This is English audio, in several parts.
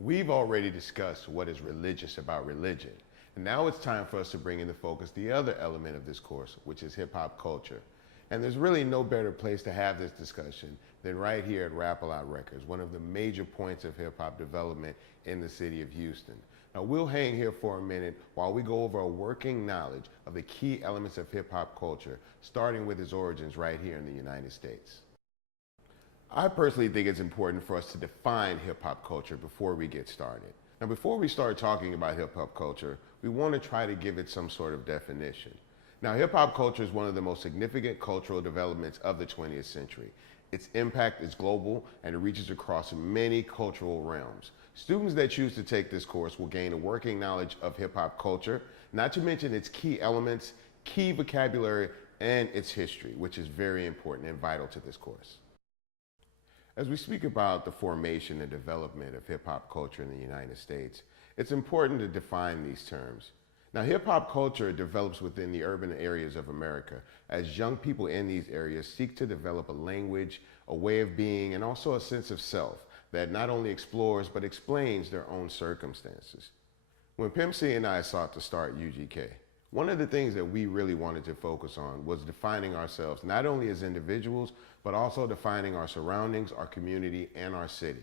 We've already discussed what is religious about religion, and now it's time for us to bring into focus the other element of this course, which is hip hop culture. And there's really no better place to have this discussion than right here at Rap A Lot Records, one of the major points of hip hop development in the city of Houston. Now we'll hang here for a minute while we go over a working knowledge of the key elements of hip hop culture, starting with its origins right here in the United States. I personally think it's important for us to define hip hop culture before we get started. Now, before we start talking about hip hop culture, we want to try to give it some sort of definition. Now, hip hop culture is one of the most significant cultural developments of the 20th century. Its impact is global and it reaches across many cultural realms. Students that choose to take this course will gain a working knowledge of hip hop culture, not to mention its key elements, key vocabulary, and its history, which is very important and vital to this course. As we speak about the formation and development of hip hop culture in the United States, it's important to define these terms. Now, hip hop culture develops within the urban areas of America as young people in these areas seek to develop a language, a way of being, and also a sense of self that not only explores but explains their own circumstances. When Pimp C and I sought to start UGK, one of the things that we really wanted to focus on was defining ourselves not only as individuals, but also defining our surroundings, our community, and our city.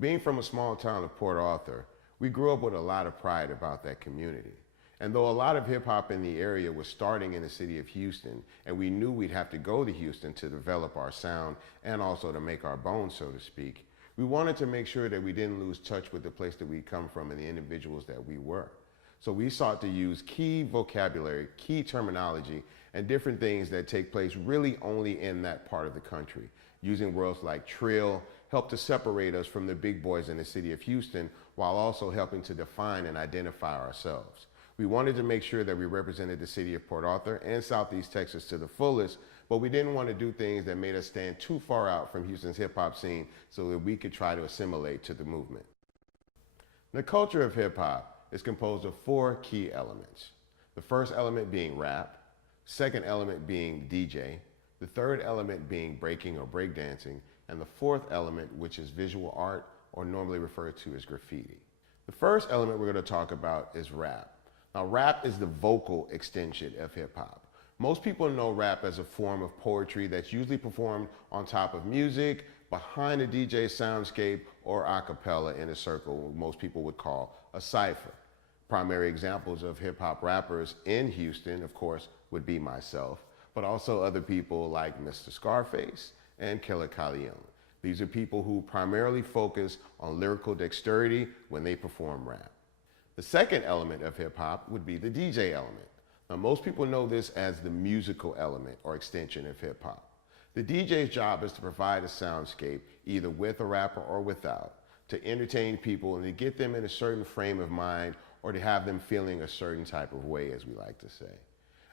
Being from a small town of Port Arthur, we grew up with a lot of pride about that community. And though a lot of hip hop in the area was starting in the city of Houston, and we knew we'd have to go to Houston to develop our sound and also to make our bones, so to speak, we wanted to make sure that we didn't lose touch with the place that we come from and the individuals that we were. So we sought to use key vocabulary, key terminology, and different things that take place really only in that part of the country. Using words like trill helped to separate us from the big boys in the city of Houston while also helping to define and identify ourselves. We wanted to make sure that we represented the city of Port Arthur and Southeast Texas to the fullest, but we didn't want to do things that made us stand too far out from Houston's hip hop scene so that we could try to assimilate to the movement. The culture of hip hop is composed of four key elements. The first element being rap, second element being DJ, the third element being breaking or breakdancing, and the fourth element, which is visual art, or normally referred to as graffiti. The first element we're going to talk about is rap. Now, rap is the vocal extension of hip hop. Most people know rap as a form of poetry that's usually performed on top of music, behind a DJ soundscape, or a cappella in a circle most people would call a cipher. Primary examples of hip hop rappers in Houston, of course, would be myself, but also other people like Mr. Scarface and Killer Calion. These are people who primarily focus on lyrical dexterity when they perform rap. The second element of hip hop would be the DJ element. Now, most people know this as the musical element or extension of hip hop. The DJ's job is to provide a soundscape, either with a rapper or without, to entertain people and to get them in a certain frame of mind or to have them feeling a certain type of way, as we like to say.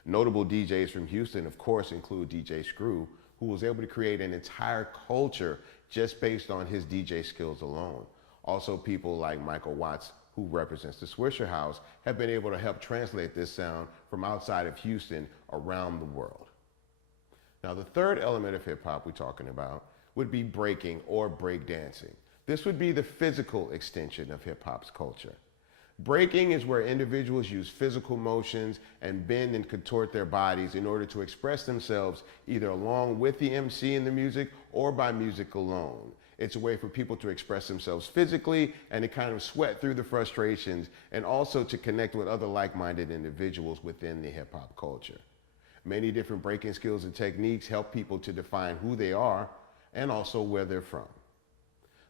Notable DJs from Houston, of course, include DJ Screw, who was able to create an entire culture just based on his DJ skills alone. Also, people like Michael Watts, who represents the Swisher House, have been able to help translate this sound from outside of Houston around the world. Now, the third element of hip hop we're talking about would be breaking or breakdancing. This would be the physical extension of hip hop's culture. Breaking is where individuals use physical motions and bend and contort their bodies in order to express themselves either along with the MC in the music or by music alone. It's a way for people to express themselves physically and to kind of sweat through the frustrations and also to connect with other like-minded individuals within the hip hop culture. Many different breaking skills and techniques help people to define who they are and also where they're from.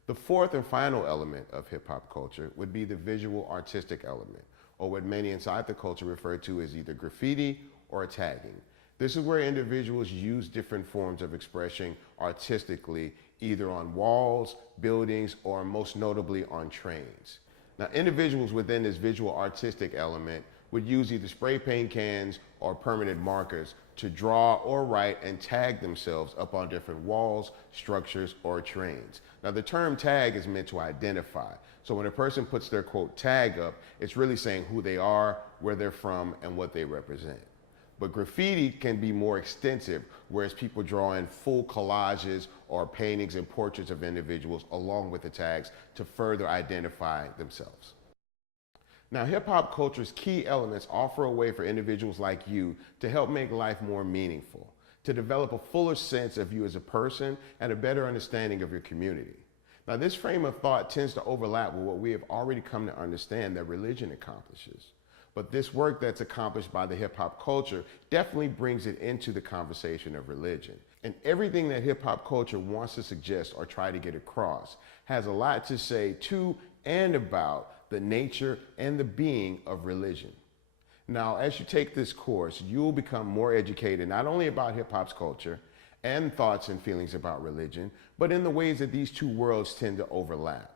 The fourth and final element of hip hop culture would be the visual artistic element, or what many inside the culture refer to as either graffiti or tagging. This is where individuals use different forms of expression artistically, either on walls, buildings, or most notably on trains. Now, individuals within this visual artistic element would use either spray paint cans or permanent markers to draw or write and tag themselves up on different walls, structures, or trains. Now, the term tag is meant to identify. So when a person puts their quote tag up, it's really saying who they are, where they're from, and what they represent. But graffiti can be more extensive, whereas people draw in full collages or paintings and portraits of individuals along with the tags to further identify themselves. Now, hip hop culture's key elements offer a way for individuals like you to help make life more meaningful, to develop a fuller sense of you as a person and a better understanding of your community. Now, this frame of thought tends to overlap with what we have already come to understand that religion accomplishes. But this work that's accomplished by the hip hop culture definitely brings it into the conversation of religion. And everything that hip hop culture wants to suggest or try to get across has a lot to say to and about the nature and the being of religion. Now, as you take this course, you'll become more educated not only about hip hop's culture and thoughts and feelings about religion, but in the ways that these two worlds tend to overlap.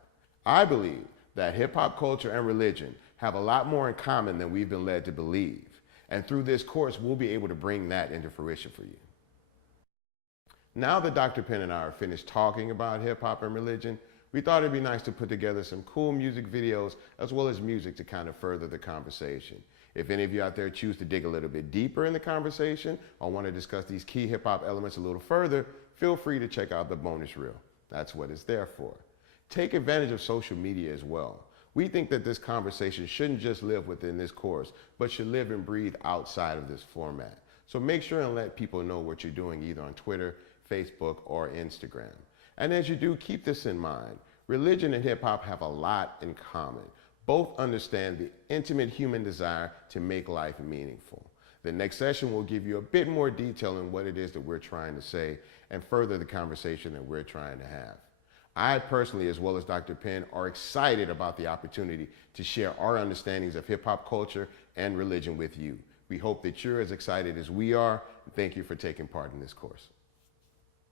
I believe that hip hop culture and religion have a lot more in common than we've been led to believe. And through this course, we'll be able to bring that into fruition for you. Now that Dr. Penn and I are finished talking about hip hop and religion, we thought it'd be nice to put together some cool music videos as well as music to kind of further the conversation. If any of you out there choose to dig a little bit deeper in the conversation or want to discuss these key hip hop elements a little further, feel free to check out the bonus reel. That's what it's there for. Take advantage of social media as well. We think that this conversation shouldn't just live within this course, but should live and breathe outside of this format. So make sure and let people know what you're doing either on Twitter, Facebook, or Instagram. And as you do, keep this in mind. Religion and hip hop have a lot in common. Both understand the intimate human desire to make life meaningful. The next session will give you a bit more detail on what it is that we're trying to say and further the conversation that we're trying to have. I personally, as well as Dr. Penn, are excited about the opportunity to share our understandings of hip hop culture and religion with you. We hope that you're as excited as we are. Thank you for taking part in this course.